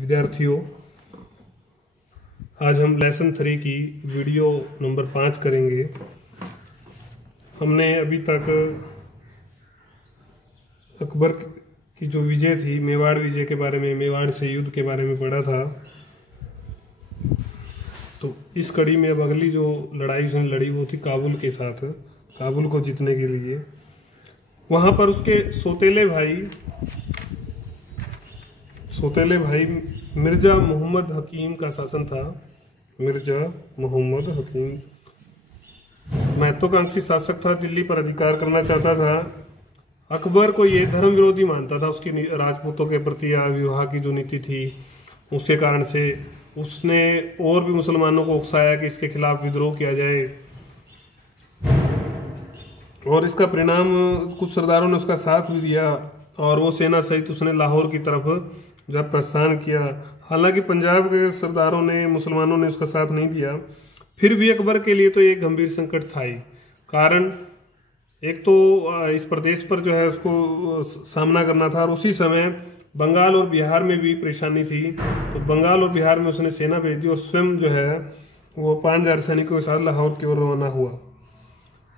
विद्यार्थियों, आज हम लेसन 3 की वीडियो नंबर 5 करेंगे। हमने अभी तक अकबर की जो विजय थी, मेवाड़ विजय के बारे में, मेवाड़ से युद्ध के बारे में पढ़ा था। तो इस कड़ी में अब अगली जो लड़ाई उसने लड़ी वो थी काबुल के साथ, काबुल को जीतने के लिए। वहाँ पर उसके सौतेले भाई मिर्जा मोहम्मद हकीम का शासन था। मिर्जा मोहम्मद हकीम महत्वाकांक्षी शासक था, दिल्ली पर अधिकार करना चाहता था। अकबर को ये धर्म विरोधी मानता था। उसकी राजपूतों के प्रति या विवाह की जो नीति थी उसके कारण से उसने और भी मुसलमानों को उकसाया कि इसके खिलाफ विद्रोह किया जाए। और इसका परिणाम कुछ सरदारों ने उसका साथ भी दिया और वो सेना सहित उसने लाहौर की तरफ जब प्रस्थान किया। हालांकि पंजाब के सरदारों ने, मुसलमानों ने उसका साथ नहीं दिया। फिर भी अकबर के लिए तो एक गंभीर संकट था ही। कारण एक तो इस प्रदेश पर जो है उसको सामना करना था और उसी समय बंगाल और बिहार में भी परेशानी थी। तो बंगाल और बिहार में उसने सेना भेज दी और स्वयं जो है वो 5000 सैनिकों के साथ लाहौर की ओर रवाना हुआ।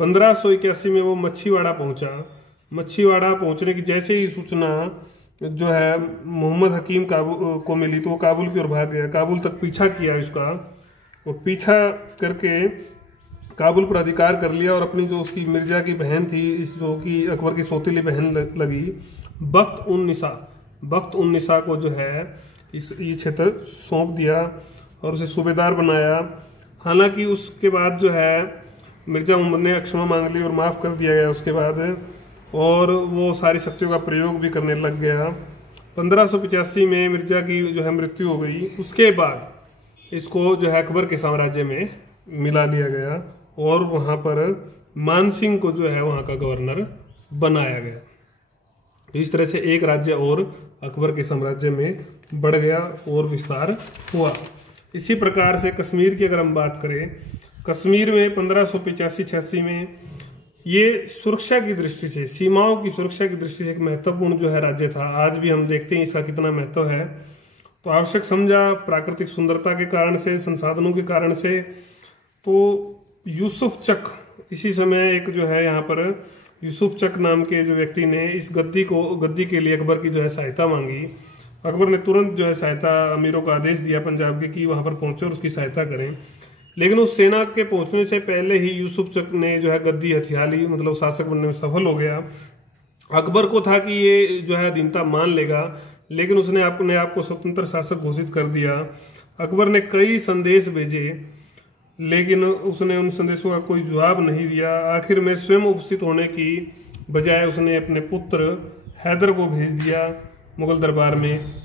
1581 में वो मच्छीवाड़ा पहुंचा। मच्छीवाड़ा पहुंचने की जैसे ही सूचना जो है मोहम्मद हकीम को मिली तो वो काबुल की ओर भाग गया। काबुल तक पीछा किया इसका, वो पीछा करके काबुल पर अधिकार कर लिया और अपनी जो उसकी मिर्जा की बहन थी, इस जो कि अकबर की सौतेली बहन लगी, बख्त उन निसा को जो है ये क्षेत्र सौंप दिया और उसे सूबेदार बनाया। हालांकि उसके बाद जो है मिर्जा मोहम्मद ने क्षमा मांग ली और माफ़ कर दिया गया उसके बाद, और वो सारी शक्तियों का प्रयोग भी करने लग गया। 1585 में मिर्जा की जो है मृत्यु हो गई। उसके बाद इसको जो है अकबर के साम्राज्य में मिला लिया गया और वहाँ पर मानसिंह को जो है वहाँ का गवर्नर बनाया गया। इस तरह से एक राज्य और अकबर के साम्राज्य में बढ़ गया और विस्तार हुआ। इसी प्रकार से कश्मीर की अगर हम बात करें, कश्मीर में 1585-86 में ये सुरक्षा की दृष्टि से, सीमाओं की सुरक्षा की दृष्टि से एक महत्वपूर्ण जो है राज्य था। आज भी हम देखते हैं इसका कितना महत्व है। तो आवश्यक समझा प्राकृतिक सुंदरता के कारण से, संसाधनों के कारण से। तो यूसुफ चक, इसी समय एक जो है यहाँ पर यूसुफ चक नाम के जो व्यक्ति ने इस गद्दी के लिए अकबर की जो है सहायता मांगी। अकबर ने तुरंत जो है सहायता, अमीरों को आदेश दिया पंजाब के कि वहाँ पर पहुँचे और उसकी सहायता करें। लेकिन उस सेना के पहुंचने से पहले ही यूसुफ चक ने जो है गद्दी हथिया ली, मतलब शासक बनने में सफल हो गया। अकबर को था कि ये जो है अधीनता मान लेगा, लेकिन उसने अपने आप को स्वतंत्र शासक घोषित कर दिया। अकबर ने कई संदेश भेजे, लेकिन उसने उन संदेशों का कोई जवाब नहीं दिया। आखिर में स्वयं उपस्थित होने की बजाय उसने अपने पुत्र हैदर को भेज दिया मुगल दरबार में।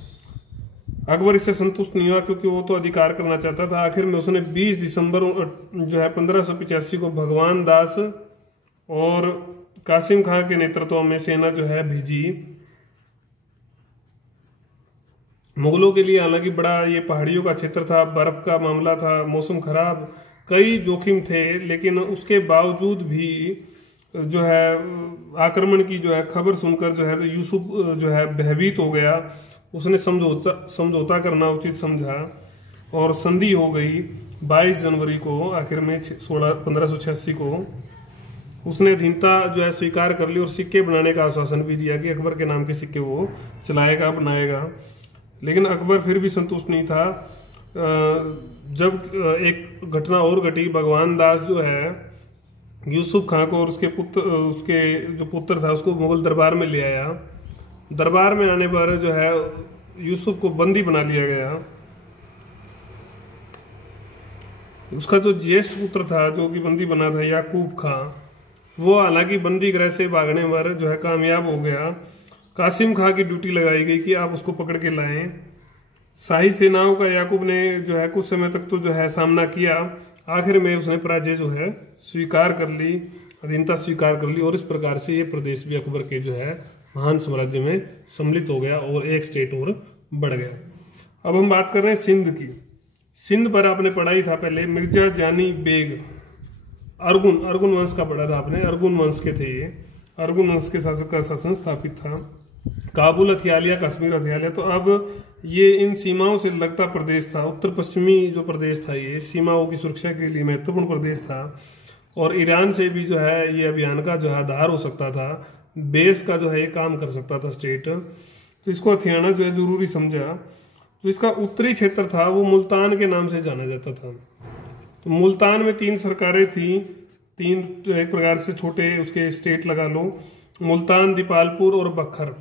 अकबर इससे संतुष्ट नहीं हुआ क्योंकि वो तो अधिकार करना चाहता था। आखिर में उसने 20 दिसंबर जो है 1585 को भगवान दास और कासिम खां के नेतृत्व में सेना जो है भेजी मुगलों के लिए। हालांकि बड़ा ये पहाड़ियों का क्षेत्र था, बर्फ का मामला था, मौसम खराब, कई जोखिम थे, लेकिन उसके बावजूद भी जो है आक्रमण की जो है खबर सुनकर जो है यूसुफ जो है भयभीत हो गया। उसने समझौता करना उचित समझा और संधि हो गई 22 जनवरी को। आखिर में 1586 को उसने अधीनता जो है स्वीकार कर ली और सिक्के बनाने का आश्वासन भी दिया कि अकबर के नाम के सिक्के वो चलाएगा, बनाएगा। लेकिन अकबर फिर भी संतुष्ट नहीं था। जब एक घटना और घटी, भगवान दास जो है यूसुफ खां को और उसके जो पुत्र था उसको मुगल दरबार में ले आया। दरबार में आने पर जो है यूसुफ को बंदी बना लिया गया। उसका जो ज्येष्ठ पुत्र था जो कि बंदी बना था, याकूब खां, वो हालांकि बंदी गृह से भागने पर जो है कामयाब हो गया। कासिम खां की ड्यूटी लगाई गई कि आप उसको पकड़ के लाएं। शाही सेनाओं का याकूब ने जो है कुछ समय तक तो जो है सामना किया। आखिर में उसने पराजय जो है स्वीकार कर ली, अधीनता स्वीकार कर ली और इस प्रकार से ये प्रदेश भी अकबर के जो है महान साम्राज्य में सम्मिलित हो गया और एक स्टेट और बढ़ गया। अब हम बात कर रहे हैं सिंध की। सिंध पर आपने पढ़ाई था पहले, मिर्जा जानी बेग अर्गुन वंश का पढ़ा था आपने। अर्गुन वंश के थे ये, अर्गुन वंश के शासक का शासन स्थापित था। काबुल हथियालिया, कश्मीर हथियालिया। तो अब ये इन सीमाओं से लगता प्रदेश था, उत्तर पश्चिमी जो प्रदेश था ये सीमाओं की सुरक्षा के लिए महत्वपूर्ण प्रदेश था, और ईरान से भी जो है ये अभियान का जो है आधार हो सकता था, बेस का जो है ये काम कर सकता था स्टेट। तो इसको हथियाना जो है जरूरी समझा। तो इसका उत्तरी क्षेत्र था वो मुल्तान के नाम से जाना जाता था। तो मुल्तान में 3 सरकारें थी, 3 एक प्रकार से छोटे उसके स्टेट लगा लो, मुल्तान, दीपालपुर और बखर।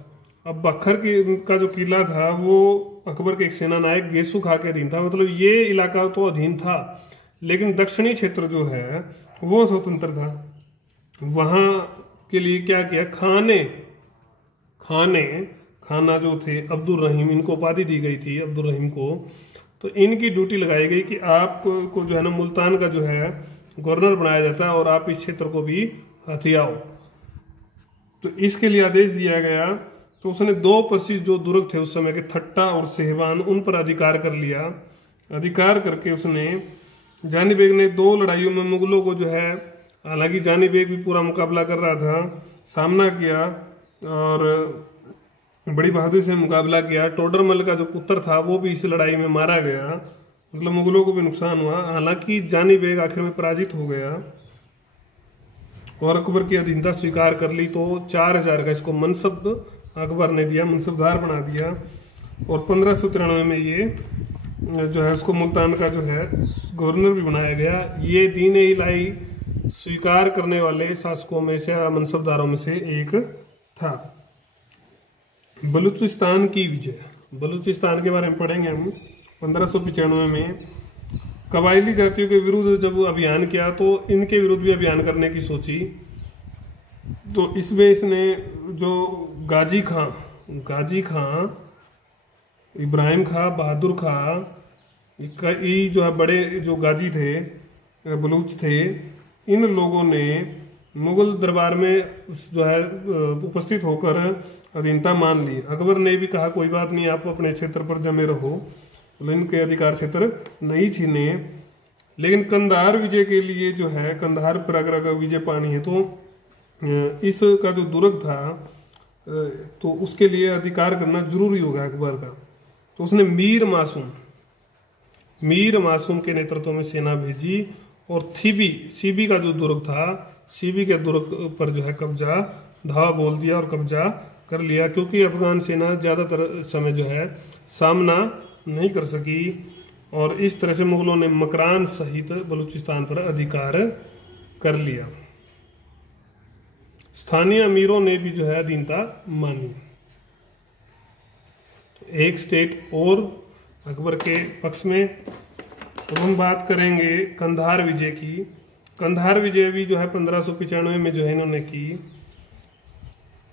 अब बखर का जो किला था वो अकबर के एक सेना नायक गेसू खां के अधीन था, मतलब ये इलाका तो अधीन था, लेकिन दक्षिणी क्षेत्र जो है वो स्वतंत्र था। वहां के लिए क्या किया, खाना जो थे अब्दुल रहीम, इनको उपाधि दी गई थी अब्दुल रहीम को। तो इनकी ड्यूटी लगाई गई कि आपको जो है ना मुल्तान का जो है गवर्नर बनाया जाता है और आप इस क्षेत्र को भी हथियाओ। तो इसके लिए आदेश दिया गया। तो उसने 2 प्रसिद्ध जो दुर्ग थे उस समय के, थट्टा और सेहवान, उन पर अधिकार कर लिया। अधिकार करके उसने, जानी बेग ने 2 लड़ाइयों में मुगलों को जो है, हालांकि जानी बेग भी पूरा मुकाबला कर रहा था, सामना किया और बड़ी बहादुरी से मुकाबला किया। टोडरमल का जो पुत्र था वो भी इस लड़ाई में मारा गया, मतलब मुगलों को भी नुकसान हुआ। हालांकि जानी बेग आखिर में पराजित हो गया और अकबर की अधीनता स्वीकार कर ली। तो 4000 का इसको मनसब अकबर ने दिया, मनसबदार बना दिया। और 1593 में ये जो है उसको मुल्तान का जो है गवर्नर भी बनाया गया। ये दीन इलाही स्वीकार करने वाले शासकों में से, मनसबदारों में से एक था। बलूचिस्तान की विजय, बलूचिस्तान के बारे में पढ़ेंगे हम। 1595 में कबायली जातियों के विरुद्ध जब अभियान किया तो इनके विरुद्ध भी अभियान करने की सोची। तो इसमें इसने जो गाजी खां, इब्राहिम खां, बहादुर खां, ये जो है बड़े जो गाजी थे, बलूच थे, इन लोगों ने मुगल दरबार में जो है उपस्थित होकर अधीनता मान ली। अकबर ने भी कहा कोई बात नहीं, आप अपने क्षेत्र पर जमे रहो, इनके अधिकार क्षेत्र नहीं छीने। लेकिन कंधार विजय के लिए जो है, कंधार पर अगर विजय पानी है तो इसका जो दुर्ग था तो उसके लिए अधिकार करना जरूरी होगा अकबर का। तो उसने मीर मासूम के नेतृत्व में सेना भेजी और सीबी का जो दुर्ग था, सीबी के दुर्ग पर जो है कब्जा, धावा बोल दिया और कब्जा कर लिया, क्योंकि अफगान सेना ज्यादातर समय जो है सामना नहीं कर सकी। और इस तरह से मुगलों ने मकरान सहित बलूचिस्तान पर अधिकार कर लिया। स्थानीय अमीरों ने भी जो है अधीनता मानी। तो एक स्टेट और अकबर के पक्ष में। तो हम बात करेंगे कंधार विजय की। कंधार विजय भी जो है 1595 में जो है इन्होंने की।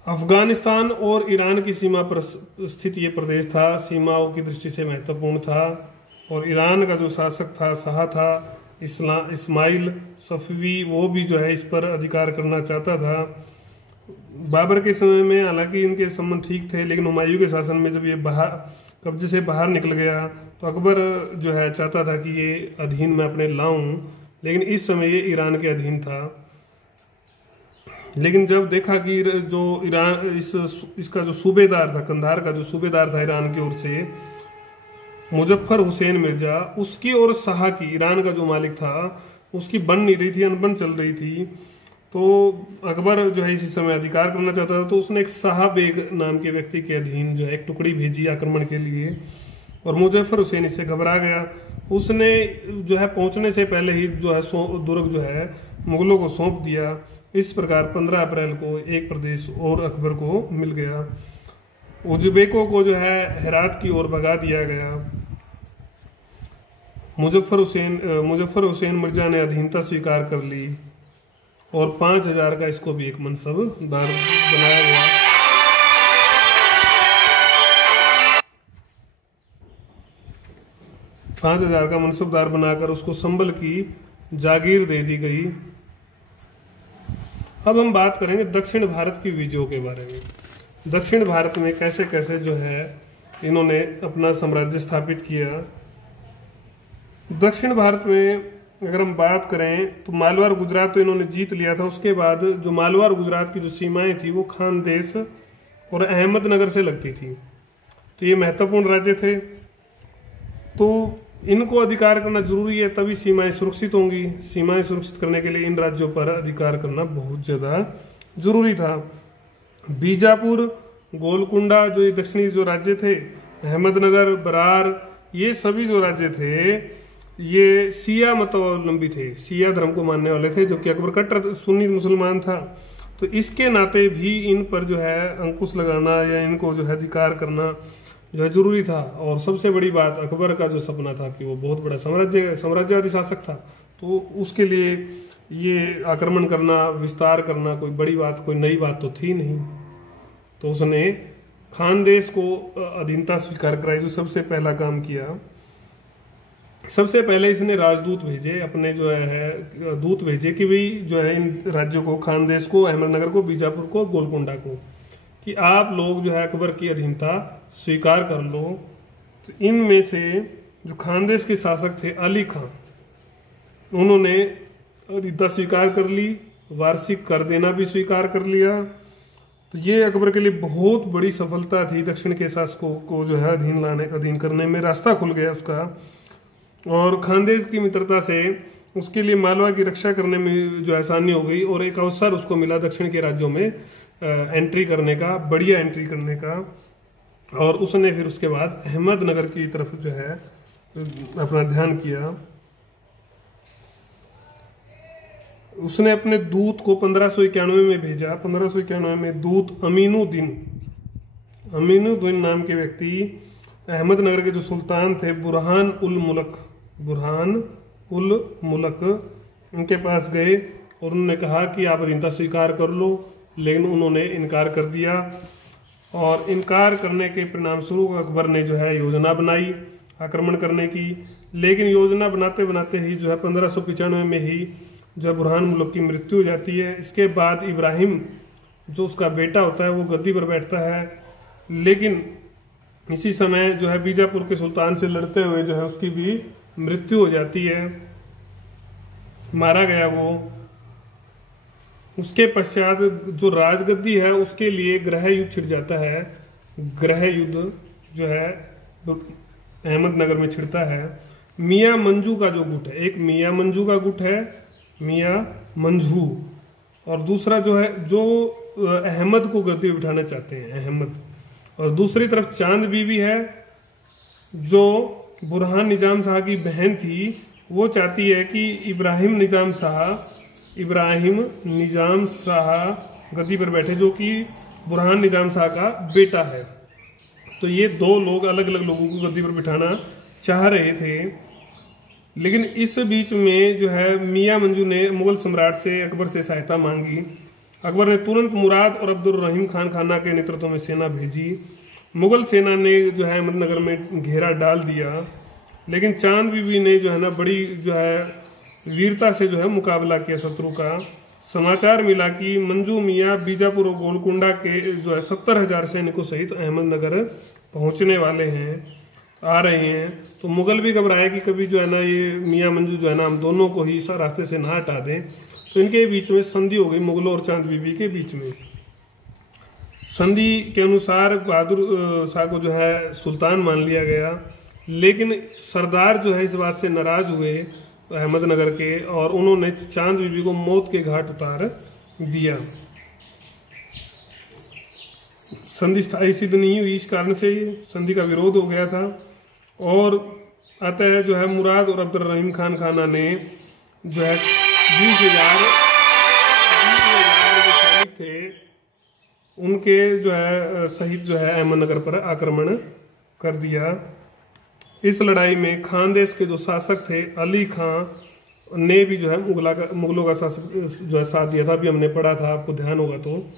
अफगानिस्तान और ईरान की सीमा पर स्थित ये प्रदेश था, सीमाओं की दृष्टि से महत्वपूर्ण था। और ईरान का जो शासक था, शाह था इस्माइल सफवी, वो भी जो है इस पर अधिकार करना चाहता था। बाबर के समय में हालांकि इनके संबंध ठीक थे, लेकिन हुमायूं के शासन में जब ये कब्जे से बाहर निकल गया तो अकबर जो है चाहता था कि ये अधीन मैं अपने लाऊं, लेकिन इस समय ये ईरान के अधीन था। लेकिन जब देखा कि जो ईरान इसका जो सूबेदार था, कंधार का जो सूबेदार था ईरान की ओर से, मुजफ्फर हुसैन मिर्जा, उसकी और शाह की, ईरान का जो मालिक था उसकी बन नहीं रही थी, अनबन चल रही थी। तो अकबर जो है इसी समय अधिकार करना चाहता था। तो उसने एक शाह बेग नाम के व्यक्ति के अधीन जो है एक टुकड़ी भेजी आक्रमण के लिए, और मुजफ्फर हुसैन इससे घबरा गया। उसने जो है पहुंचने से पहले ही जो है दुर्ग जो है मुगलों को सौंप दिया। इस प्रकार 15 अप्रैल को एक प्रदेश और अकबर को मिल गया। उज्बेकों को जो है हेरात की ओर भगा दिया गया। मुजफ्फर हुसैन मिर्जा ने अधीनता स्वीकार कर ली और 5000 का इसको भी एक मनसबदार बनाया गया। $5000 का मनसबदार बनाकर उसको संभल की जागीर दे दी गई। अब हम बात करेंगे दक्षिण भारत की विजयों के बारे में। दक्षिण भारत में कैसे कैसे जो है इन्होंने अपना साम्राज्य स्थापित किया। दक्षिण भारत में अगर हम बात करें तो मालवार गुजरात तो इन्होंने जीत लिया था। उसके बाद जो मालवार गुजरात की जो सीमाएं थी वो खानदेश और अहमदनगर से लगती थी। तो ये महत्वपूर्ण राज्य थे, तो इनको अधिकार करना जरूरी है, तभी सीमाएं सुरक्षित होंगी। सीमाएं सुरक्षित करने के लिए इन राज्यों पर अधिकार करना बहुत ज़्यादा जरूरी था। बीजापुर, गोलकुंडा जो ये दक्षिणी जो राज्य थे, अहमदनगर, बरार, ये सभी जो राज्य थे ये शिया मतावलंबी थे, शिया धर्म को मानने वाले थे, जो कि अकबर कट्टर सुन्नी मुसलमान था। तो इसके नाते भी इन पर जो है अंकुश लगाना या इनको जो है अधिकार करना जो है जरूरी था। और सबसे बड़ी बात, अकबर का जो सपना था कि वो बहुत बड़ा साम्राज्यवादी शासक था, तो उसके लिए ये आक्रमण करना, विस्तार करना कोई बड़ी बात, कोई नई बात तो थी नहीं। तो उसने खानदेश को अधीनता स्वीकार कराई, जो सबसे पहला काम किया। सबसे पहले इसने राजदूत भेजे, अपने जो है दूत भेजे कि भाई जो है इन राज्यों को, खानदेश को, अहमदनगर को, बीजापुर को, गोलकुंडा को, कि आप लोग जो है अकबर की अधीनता स्वीकार कर लो। तो इनमें से जो खानदेश के शासक थे अली खान, उन्होंने अधीनता स्वीकार कर ली, वार्षिक कर देना भी स्वीकार कर लिया। तो ये अकबर के लिए बहुत बड़ी सफलता थी। दक्षिण के शासकों को जो है अधीन करने में रास्ता खुल गया उसका। और खानदेश की मित्रता से उसके लिए मालवा की रक्षा करने में जो आसानी हो गई, और एक अवसर उसको मिला दक्षिण के राज्यों में एंट्री करने का, बढ़िया एंट्री करने का। और उसने फिर उसके बाद अहमदनगर की तरफ जो है अपना ध्यान किया। उसने अपने दूत को 1591 में भेजा। 1591 में दूत अमीनुद्दीन नाम के व्यक्ति अहमदनगर के जो सुल्तान थे बुरहान उल मुल्क उनके पास गए और उन्होंने कहा कि आप अधीनता स्वीकार कर लो, लेकिन उन्होंने इनकार कर दिया। और इनकार करने के परिणाम स्वरूप अकबर ने जो है योजना बनाई आक्रमण करने की, लेकिन योजना बनाते बनाते ही जो है 1595 में ही जो बुरहान मुल्क की मृत्यु हो जाती है। इसके बाद इब्राहिम जो उसका बेटा होता है वो गद्दी पर बैठता है, लेकिन इसी समय जो है बीजापुर के सुल्तान से लड़ते हुए जो है उसकी भी मृत्यु हो जाती है, मारा गया वो। उसके पश्चात जो राजगद्दी है उसके लिए ग्रह युद्ध छिड़ जाता है। ग्रह युद्ध जो है अहमदनगर में छिड़ता है। मियाँ मंजू का जो गुट है, एक मियाँ मंजू का गुट है, मियाँ मंजू, और दूसरा जो है जो अहमद को गद्दी पर बिठाना चाहते हैं, अहमद। और दूसरी तरफ चांद बीबी है जो बुरहान निजाम शाह की बहन थी, वो चाहती है कि इब्राहिम निजाम शाह गद्दी पर बैठे, जो कि बुरहान निजाम शाह का बेटा है। तो ये दो लोग अलग अलग लोगों को गद्दी पर बिठाना चाह रहे थे। लेकिन इस बीच में जो है मियाँ मंजू ने मुगल सम्राट से, अकबर से सहायता मांगी। अकबर ने तुरंत मुराद और अब्दुल रहीम खान खाना के नेतृत्व में सेना भेजी। मुगल सेना ने जो है अहमदनगर में घेरा डाल दिया, लेकिन चांद बीबी ने जो है ना बड़ी जो है वीरता से जो है मुकाबला किया शत्रु का। समाचार मिला कि मंजू मियाँ बीजापुर और गोलकुंडा के जो है 70,000 सैनिकों सहित अहमदनगर पहुंचने वाले हैं, आ रहे हैं। तो मुगल भी घबराए कि कभी जो है ना ये मियाँ मंजू जो है ना हम दोनों को ही इस रास्ते से ना हटा दें। तो इनके बीच में संधि हो गई, मुगलों और चांद बीबी के बीच में। संधि के अनुसार बहादुर शाह को जो है सुल्तान मान लिया गया, लेकिन सरदार जो है इस बात से नाराज हुए अहमदनगर के, और उन्होंने चांद बीबी को मौत के घाट उतार दिया। संधि स्थायी सिद्ध नहीं हुई, इस कारण से संधि का विरोध हो गया था। और अतः जो है मुराद और अब्दुल रहीम खान खाना ने जो है 20,000 जो सैनिक थे उनके जो है सहित जो है अहमदनगर पर आक्रमण कर दिया। इस लड़ाई में खानदेश के जो शासक थे अली खान ने भी जो है मुगलों का शासक जो है साथ दिया था। अभी हमने पढ़ा था, आपको ध्यान होगा तो,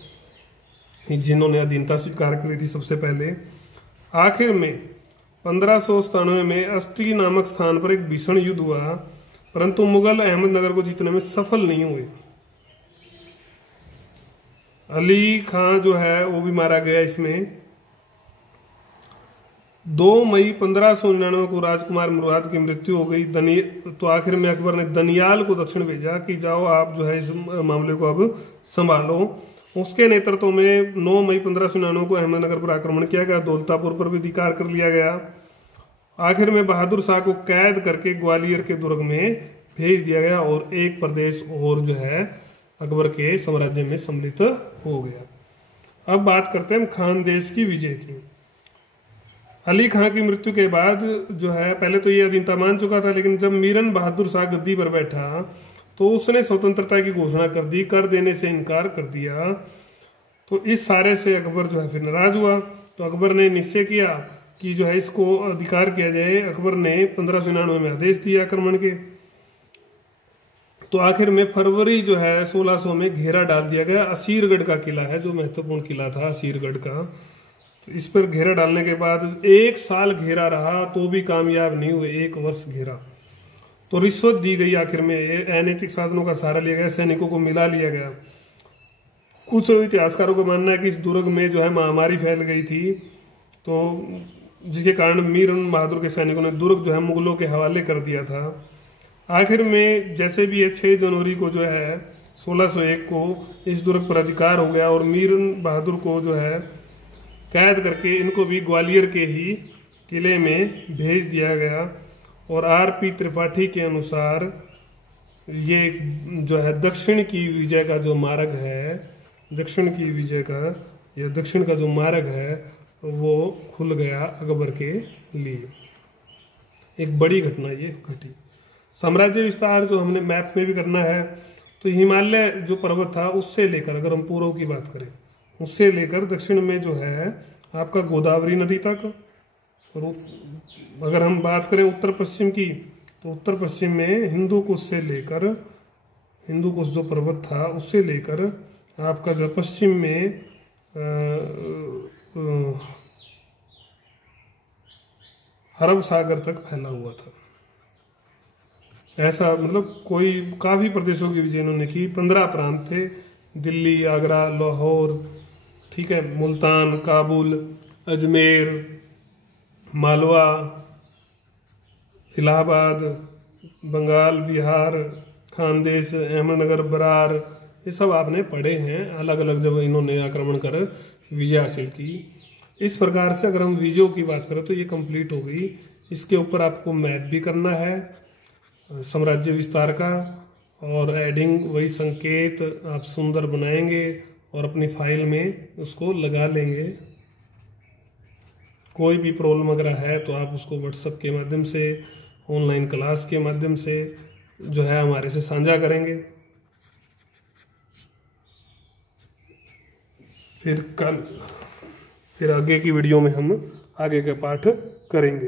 जिन्होंने अधीनता स्वीकार करी थी सबसे पहले। आखिर में 1597 में अस्टी नामक स्थान पर एक भीषण युद्ध हुआ, परंतु मुगल अहमदनगर को जीतने में सफल नहीं हुए। अली खान जो है वो भी मारा गया इसमें। 2 मई 1599 को राजकुमार मुराद की मृत्यु हो गई। तो आखिर में अकबर ने दनियाल को दक्षिण भेजा कि जाओ आप जो है इस मामले को अब संभालो। उसके नेतृत्व में 9 मई 1599 को अहमदनगर पर आक्रमण किया गया, दौलतापुर पर भी अधिकार कर लिया गया। आखिर में बहादुर शाह को कैद करके ग्वालियर के दुर्ग में भेज दिया गया और एक प्रदेश और जो है अकबर के साम्राज्य में सम्मिलित हो गया। अब बात करते हैं हम खानदेश की विजय की। अली खां की मृत्यु के बाद जो है, पहले तो ये अधीनता मान चुका था, लेकिन जब मीरन बहादुर शाह गद्दी पर बैठा तो उसने स्वतंत्रता की घोषणा कर दी, कर देने से इनकार कर दिया। तो इस सारे से अकबर जो है फिर नाराज हुआ। तो अकबर ने निश्चय किया कि जो है इसको अधिकार किया जाए। अकबर ने 1599 में आदेश दिया आक्रमण के। तो आखिर में फरवरी जो है 1600 में घेरा डाल दिया गया। असीरगढ़ का किला है जो महत्वपूर्ण किला था असीरगढ़ का। तो इस पर घेरा डालने के बाद 1 साल घेरा रहा तो भी कामयाब नहीं हुए, 1 वर्ष घेरा। तो रिश्वत दी गई, आखिर में अनैतिक साधनों का सहारा लिया गया, सैनिकों को मिला लिया गया। कुछ इतिहासकारों का मानना है कि इस दुर्ग में जो है महामारी फैल गई थी, तो जिसके कारण मीर बहादुर के सैनिकों ने दुर्ग जो है मुगलों के हवाले कर दिया था। आखिर में जैसे भी ये 6 जनवरी को जो है 1601 को इस दुर्ग पर अधिकार हो गया और मीर बहादुर को जो है कैद करके इनको भी ग्वालियर के ही किले में भेज दिया गया। और आर.पी. त्रिपाठी के अनुसार ये जो है दक्षिण की विजय का जो मार्ग है, दक्षिण की विजय का या दक्षिण का जो मार्ग है वो खुल गया अकबर के लिए। एक बड़ी घटना ये घटी। साम्राज्य विस्तार जो हमने मैप में भी करना है, तो हिमालय जो पर्वत था उससे लेकर, अगर हम पूर्व की बात करें, उससे लेकर दक्षिण में जो है आपका गोदावरी नदी तक, और अगर हम बात करें उत्तर पश्चिम की, तो उत्तर पश्चिम में हिंदू कुश से लेकर, हिंदू कुश जो पर्वत था उससे लेकर आपका जो पश्चिम में अरब सागर तक फैला हुआ था। ऐसा मतलब कोई काफ़ी प्रदेशों की विजय इन्होंने की। 15 प्रांत थे, दिल्ली, आगरा, लाहौर, ठीक है, मुल्तान, काबुल, अजमेर, मालवा, इलाहाबाद, बंगाल, बिहार, खानदेश, अहमदनगर, बरार, ये सब आपने पढ़े हैं अलग अलग जब इन्होंने आक्रमण कर विजय हासिल की। इस प्रकार से अगर हम विजयों की बात करें तो ये कंप्लीट हो गई। इसके ऊपर आपको मैप भी करना है साम्राज्य विस्तार का, और एडिंग वही संकेत आप सुंदर बनाएंगे और अपनी फाइल में उसको लगा लेंगे। कोई भी प्रॉब्लम अगर है तो आप उसको व्हाट्सएप के माध्यम से, ऑनलाइन क्लास के माध्यम से जो है हमारे से साझा करेंगे। फिर आगे की वीडियो में हम आगे का पाठ करेंगे।